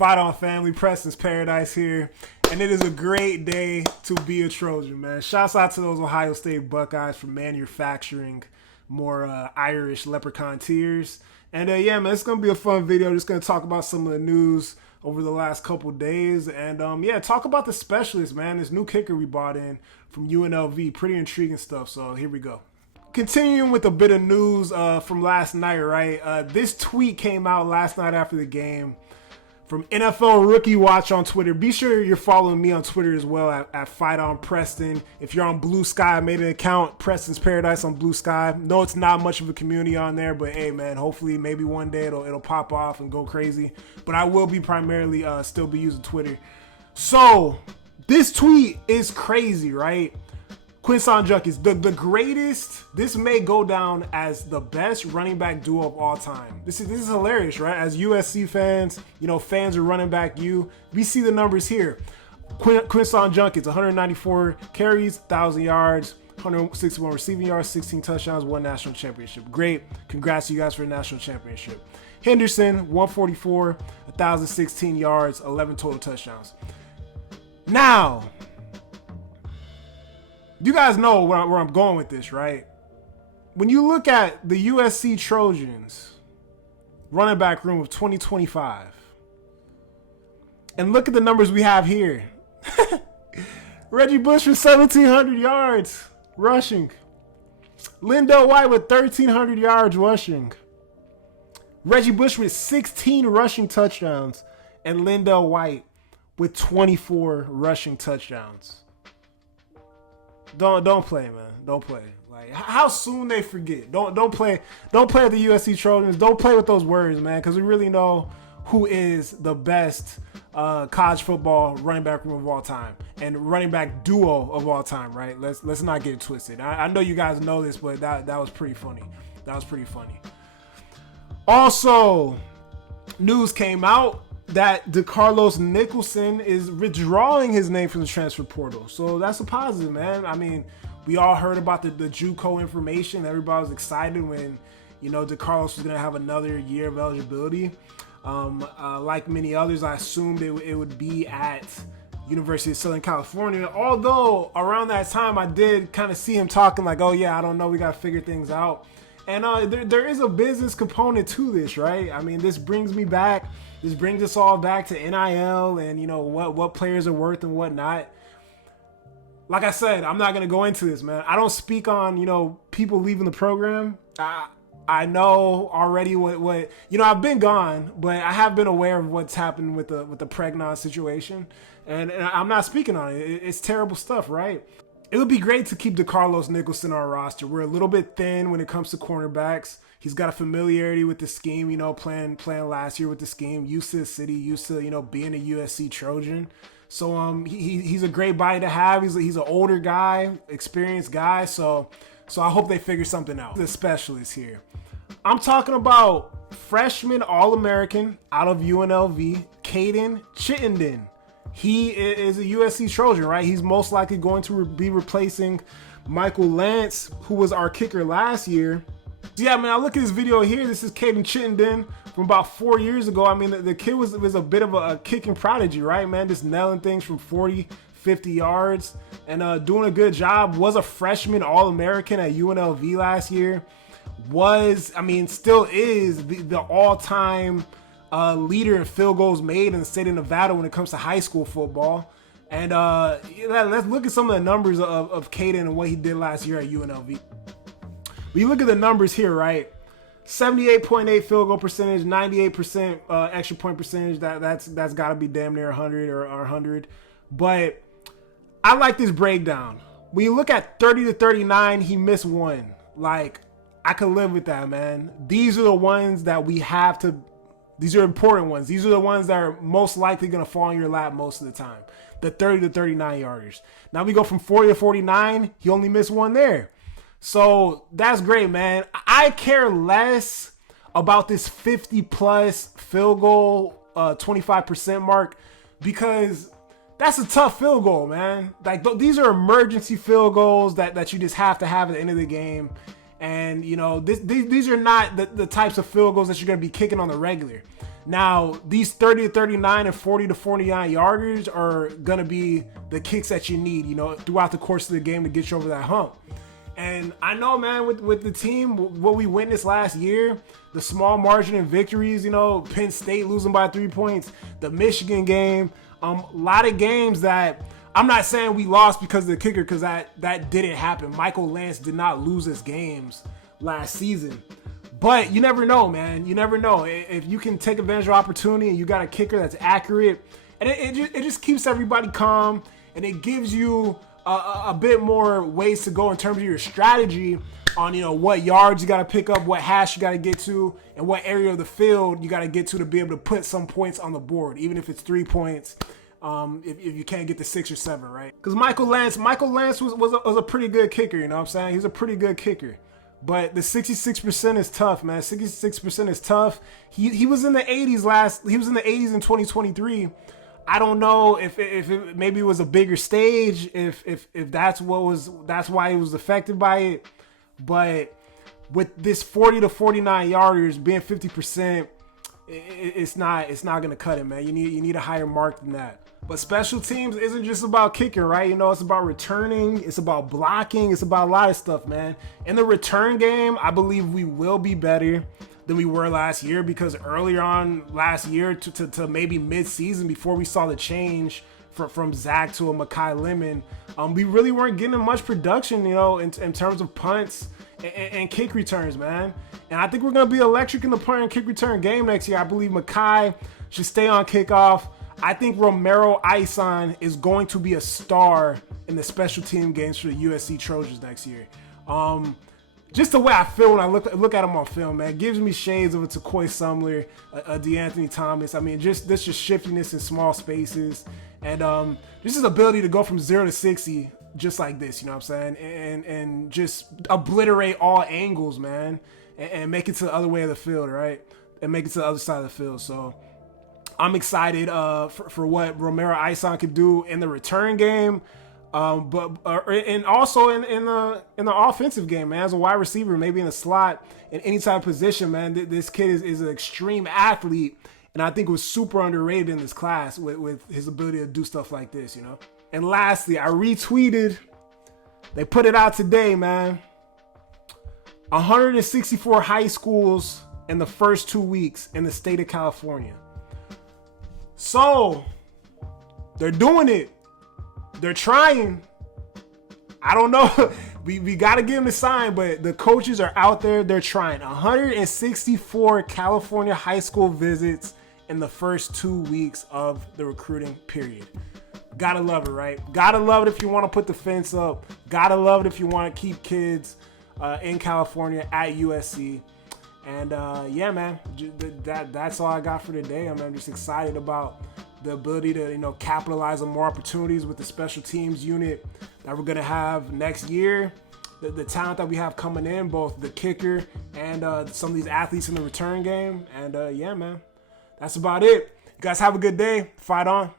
Fight on family, Preston's Paradise here. And it is a great day to be a Trojan, man. Shouts out to those Ohio State Buckeyes for manufacturing more Irish leprechaun tears. And yeah, man, it's going to be a fun video. Just going to talk about some of the news over the last couple days. And yeah, talk about the specialist, man. This new kicker we bought in from UNLV. Pretty intriguing stuff. So here we go. Continuing with a bit of news from last night, right? This tweet came out last night after the game from NFL Rookie Watch on Twitter. Be sure you're following me on Twitter as well at Fight on Preston. If you're on Blue Sky, I made an account, Preston's Paradise on Blue Sky. No, it's not much of a community on there, but hey, man, hopefully maybe one day it'll pop off and go crazy. But I will be primarily still be using Twitter. So this tweet is crazy, right? Quinson Junkies, the greatest. This may go down as the best running back duo of all time. This is hilarious, right? As USC fans, you know, fans are running back we see the numbers here. Quinson Junkies, 194 carries, 1,000 yards, 161 receiving yards, 16 touchdowns, 1 national championship. Great. Congrats to you guys for the national championship. Henderson, 144, 1,016 yards, 11 total touchdowns. Now, you guys know where I'm going with this, right? When you look at the USC Trojans running back room of 2025 and look at the numbers we have here. Reggie Bush with 1,700 yards rushing. Lindell White with 1,300 yards rushing. Reggie Bush with 16 rushing touchdowns and Lindell White with 24 rushing touchdowns. Don't play, man. Don't play. Like, how soon they forget. Don't play with the USC Trojans. Don't play with those words, man, because we really know who is the best college football running back room of all time and running back duo of all time, right? Let's not get it twisted. I know you guys know this, but that was pretty funny. That was pretty funny. Also, news came out that DeCarlos Nicholson is withdrawing his name from the transfer portal. So that's a positive, man. I mean, we all heard about the JUCO information. Everybody was excited when, you know, DeCarlos was going to have another year of eligibility. Like many others, I assumed it would be at University of Southern California. Although around that time, I did kind of see him talking like, oh yeah, I don't know, we got to figure things out. And there is a business component to this, right? I mean, this brings me back. This brings us all back to NIL and, you know, what players are worth and whatnot. Like I said, I'm not going to go into this, man. I don't speak on, you know, people leaving the program. I know already what you know, I've been gone, but I have been aware of what's happened with the Pregnon situation. And I'm not speaking on it. It's terrible stuff, right? It would be great to keep DeCarlos Nicholson on our roster. We're a little bit thin when it comes to cornerbacks. He's got a familiarity with the scheme, you know, playing last year with the scheme, used to the city, used to, you know, being a USC Trojan. So he's a great body to have. He's an older guy, experienced guy. So I hope they figure something out. The specialist here. I'm talking about freshman All-American out of UNLV, Kaden Chittenden. He is a USC Trojan, right? He's most likely going to be replacing Michael Lance, who was our kicker last year. So yeah, I mean, I look at this video here. This is Kaden Chittenden from about 4 years ago. I mean, the kid was a bit of a kicking prodigy, right, man? Just nailing things from 40, 50 yards and doing a good job. Was a freshman All-American at UNLV last year. Still is the all-time leader in field goals made in the state of Nevada when it comes to high school football. And let's look at some of the numbers of Kaden and what he did last year at UNLV. When you look at the numbers here, right? 78.8 field goal percentage, 98% extra point percentage. That's got to be damn near 100 or 100. But I like this breakdown. When you look at 30 to 39, he missed one. Like, I could live with that, man. These are the ones that we have to. These are important ones. These are the ones that are most likely going to fall in your lap most of the time. The 30 to 39 yarders. Now we go from 40 to 49. He only missed one there. So that's great, man. I care less about this 50-plus field goal, 25% mark, because that's a tough field goal, man. Like, these are emergency field goals that you just have to have at the end of the game. And, you know, these are not the types of field goals that you're going to be kicking on the regular. Now, these 30 to 39 and 40 to 49 yarders are going to be the kicks that you need, you know, throughout the course of the game to get you over that hump. And I know, man, with the team, what we witnessed last year, the small margin of victories, you know, Penn State losing by 3 points, the Michigan game, a lot of games that I'm not saying we lost because of the kicker, because that didn't happen. Michael Lance did not lose his games last season. But you never know, man. You never know. If you can take advantage of opportunity and you got a kicker that's accurate, and it just keeps everybody calm, and it gives you a bit more ways to go in terms of your strategy on, you know, what yards you got to pick up, what hash you got to get to, and what area of the field you got to get to be able to put some points on the board, even if it's 3 points. If you can't get to 6 or 7, right? Because Michael Lance was a pretty good kicker, you know what I'm saying? He's a pretty good kicker. But the 66% is tough, man. 66% is tough. He was in the 80s he was in the 80s in 2023. I don't know if it maybe it was a bigger stage, if that's why he was affected by it. But with this 40 to 49 yarders being 50%, it's not gonna cut it, man. You need a higher mark than that. But special teams isn't just about kicking, right? You know, it's about returning, it's about blocking, it's about a lot of stuff, man. In the return game, I believe we will be better than we were last year, because earlier on last year to maybe mid-season, before we saw the change from Zach to a Mekhi Lemon, we really weren't getting much production, you know, in terms of punts and kick returns, man. And I think we're going to be electric in the punt and kick return game next year. I believe Mekhi should stay on kickoff. I think Romero Ison is going to be a star in the special team games for the USC Trojans next year. Just the way I feel when I look at him on film, man, gives me shades of a Taquoy Sumler, a DeAnthony Thomas. I mean, just shiftiness in small spaces, and just his ability to go from 0 to 60 just like this, you know what I'm saying? And just obliterate all angles, man, and make it to the other way of the field, right? And make it to the other side of the field. So I'm excited for what Romero Ison could do in the return game, and also in the offensive game, man. As a wide receiver, maybe in the slot, in any type of position, man. This kid is an extreme athlete, and I think was super underrated in this class with his ability to do stuff like this, you know. And lastly, I retweeted. They put it out today, man. 164 high schools in the first 2 weeks in the state of California. So, they're doing it. They're trying. I don't know. We got to give them a sign, but the coaches are out there. They're trying. 164 California high school visits in the first 2 weeks of the recruiting period. Gotta love it, right? Gotta love it if you want to put the fence up. Gotta love it if you want to keep kids in California at USC. And yeah, man, that's all I got for today. I'm just excited about the ability to, you know, capitalize on more opportunities with the special teams unit that we're gonna have next year. The talent that we have coming in, both the kicker and some of these athletes in the return game. And yeah, man, that's about it. You guys have a good day. Fight on.